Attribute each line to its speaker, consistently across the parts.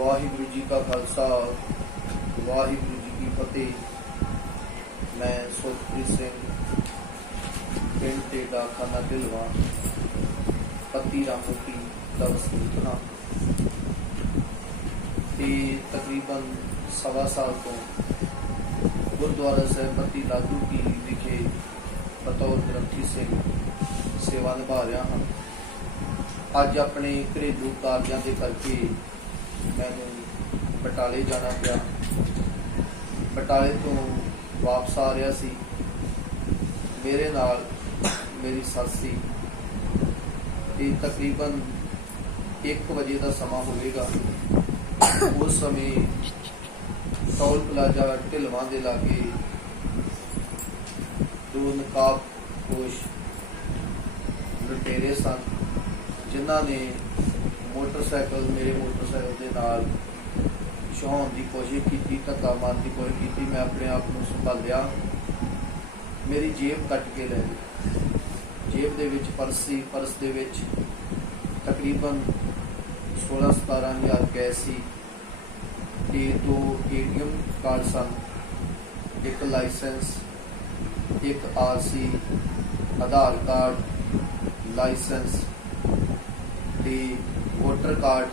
Speaker 1: ਵਾਹਿਗੁਰੂ ਜੀ ਕਾ ਖਾਲਸਾ, ਵਾਹਿਗੁਰੂ ਜੀ ਕੀ ਫਤਿਹ। ਮੈਂ ਸੁਖਪ੍ਰੀਤ ਸਿੰਘ, ਪਿੰਡ ਤੇ ਡਾਕਖਾਨਾ ਢਿਲਵਾ, ਪੱਤੀ ਰਾਮੋਤੀ ਦਾ ਵਸਨੀਕ ਹਾਂ। ਤੇ ਤਕਰੀਬਨ ਸਵਾ ਸਾਲ ਤੋਂ ਗੁਰਦੁਆਰਾ ਸਾਹਿਬ ਪੱਤੀ ਲਾਗੂ ਕੀ ਵਿਖੇ ਬਤੌਰ ਗ੍ਰੰਥੀ ਸਿੰਘ ਸੇਵਾ ਨਿਭਾ ਰਿਹਾ ਹਾਂ। ਅੱਜ ਆਪਣੇ ਘਰੇਲੂ ਕਾਰਜਾਂ ਦੇ ਕਰਕੇ ਮੈਨੂੰ ਬਟਾਲੇ ਜਾਣਾ ਪਿਆ। ਬਟਾਲੇ ਤੋਂ ਵਾਪਸ ਆ ਰਿਹਾ ਸੀ। ਮੇਰੇ ਨਾਲ ਮੇਰੀ ਸੱਸ ਸੀ। ਤੇ ਤਕਰੀਬਨ 1 ਵਜੇ ਦਾ ਸਮਾਂ ਹੋਵੇਗਾ। ਉਸ ਸਮੇਂ ਟੋਲ ਪਲਾਜ਼ਾ ਢਿਲਵਾਂ ਦੇ ਲਾਗੇ ਦੋ ਨਕਾਬ ਕੋਸ਼ ਲੁਟੇਰੇ ਸਨ, ਜਿਨ੍ਹਾਂ ਨੇ ਮੋਟਰਸਾਈਕਲ, ਮੇਰੇ ਮੋਟਰਸਾਈਕਲ ਦੇ ਨਾਲ ਛਾਉਣ ਦੀ ਕੋਸ਼ਿਸ਼ ਕੀਤੀ, ਧੱਕਾ ਮਾਰਨ ਦੀ ਕੋਸ਼ਿਸ਼ ਕੀਤੀ, ਮੈਂ ਆਪਣੇ ਆਪ ਨੂੰ ਸੰਭਾਲਿਆ। ਮੇਰੀ ਜੇਬ ਕੱਟ ਕੇ ਲੈ ਲਈ ਜੇਬ ਦੇ ਵਿੱਚ ਪਰਸ ਸੀ, ਪਰਸ ਦੇ ਵਿੱਚ ਤਕਰੀਬਨ 16 17000 ਕੈਸ਼ ਸੀ ਤੇ ਦੋ ਏਟੀਐਮ ਕਾਰਡ ਸਨ, ਇੱਕ ਲਾਇਸੈਂਸ, ਇੱਕ ਆਰਸੀ ਆਧਾਰ ਕਾਰਡ, ਲਾਇਸੈਂਸ ਤੇ ਵੋਟਰ ਕਾਰਡ,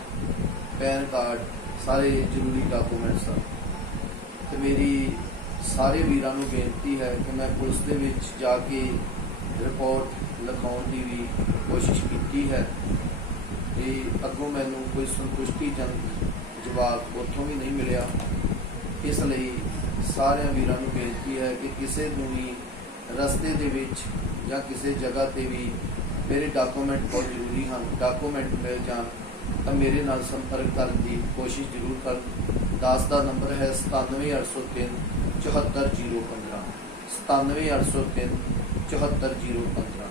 Speaker 1: ਪੈਨ ਕਾਰਡ ਸਾਰੇ ਜ਼ਰੂਰੀ ਡਾਕੂਮੈਂਟਸ ਸਨ ਤੇ ਮੇਰੀ ਸਾਰੇ ਵੀਰਾਂ ਨੂੰ ਬੇਨਤੀ ਹੈ ਕਿ ਮੈਂ ਪੁਲਿਸ ਦੇ ਵਿੱਚ ਜਾ ਕੇ ਰਿਪੋਰਟ ਲਿਖਾਉਣ ਦੀ ਵੀ ਕੋਸ਼ਿਸ਼ ਕੀਤੀ ਹੈ। ਤੇ ਅੱਗੋਂ ਮੈਨੂੰ ਕੋਈ ਸੰਤੁਸ਼ਟੀਜਨਕ ਜਵਾਬ ਉੱਥੋਂ ਵੀ ਨਹੀਂ ਮਿਲਿਆ। ਇਸ ਲਈ ਸਾਰਿਆਂ ਵੀਰਾਂ ਨੂੰ ਬੇਨਤੀ ਹੈ ਕਿ ਕਿਸੇ ਨੂੰ ਵੀ ਰਸਤੇ ਦੇ ਵਿੱਚ ਜਾਂ ਕਿਸੇ ਜਗ੍ਹਾ ਤੇ ਵੀ ਮੇਰੇ ਡਾਕੂਮੈਂਟ ਬਹੁਤ ਜ਼ਰੂਰੀ ਹਨ। ਡਾਕੂਮੈਂਟ ਮਿਲ ਜਾਣ ਤਾਂ ਮੇਰੇ ਨਾਲ ਸੰਪਰਕ ਕਰਨ ਦੀ ਕੋਸ਼ਿਸ਼ ਜ਼ਰੂਰ ਕਰਨ ਦਾਸ ਦਾ ਨੰਬਰ ਹੈ 97803 74015 97803 74015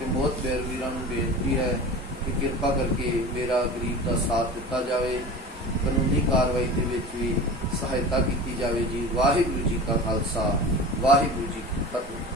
Speaker 1: ਤੇ ਬਹੁਤ ਪਿਆਰ ਵੀਰਾਂ ਨੂੰ ਬੇਨਤੀ ਹੈ ਕਿ ਕਿਰਪਾ ਕਰਕੇ ਮੇਰਾ ਗਰੀਬ ਦਾ ਸਾਥ ਦਿੱਤਾ ਜਾਵੇ। ਕਾਨੂੰਨੀ ਕਾਰਵਾਈ ਦੇ ਵਿੱਚ ਵੀ ਸਹਾਇਤਾ ਕੀਤੀ ਜਾਵੇ ਜੀ। ਵਾਹਿਗੁਰੂ ਜੀ ਕਾ ਖਾਲਸਾ, ਵਾਹਿਗੁਰੂ ਜੀ ਕੀ ਫਤਿਹ।